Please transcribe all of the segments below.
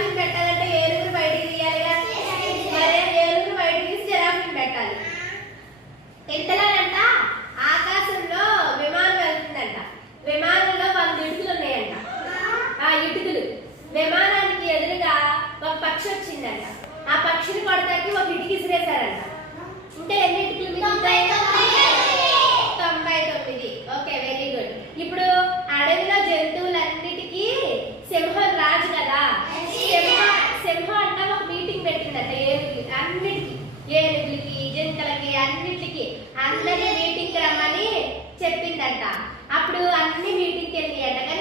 జిరాఫీని పెట్టాలంటే ఏలుగురు బయటికి తీయాలిగా మరి ఏలుగురు బయటికి తీసి పెట్టాలి. ఎంతలానంట ఆకాశంలో విమానం వెళ్తుందంట. విమానంలో వంద ఇటుకలు ఉన్నాయంట. ఆ ఇటుకలు. విమానానికి ఎదురుగా ఒక పక్షి వచ్చిందంట. ఆ పక్షిని కొడతాకి ఒక ఇటుకి ఇసిరేశారంట. అంటే ఎన్ని ఇటుకలు అన్నిటికి అందరి మీటింగ్ రమ్మని చెప్పిందంట. అప్పుడు అన్ని మీటింగ్కి వెళ్ళి అంట.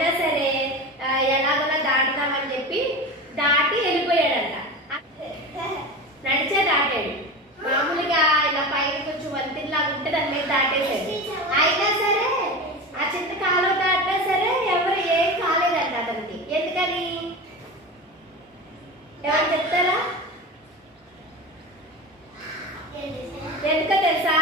అయినా సరే ఎలాగోలా దాటుదామని చెప్పి దాటి వెళ్ళిపోయాడంట. నడిచే దాటాడు. మామూలుగా ఇలా పైన కొంచెం వంతిలాగా ఉంటే దాని మీద దాటేసాడు అయినా సరే ఆ చిన్న కాలువ దాటినా సరే ఎవరు ఏం కాలేదంట అతనికి. ఎందుకని? ఎవరు చెప్తారా? ఎందుకో తెలుసా?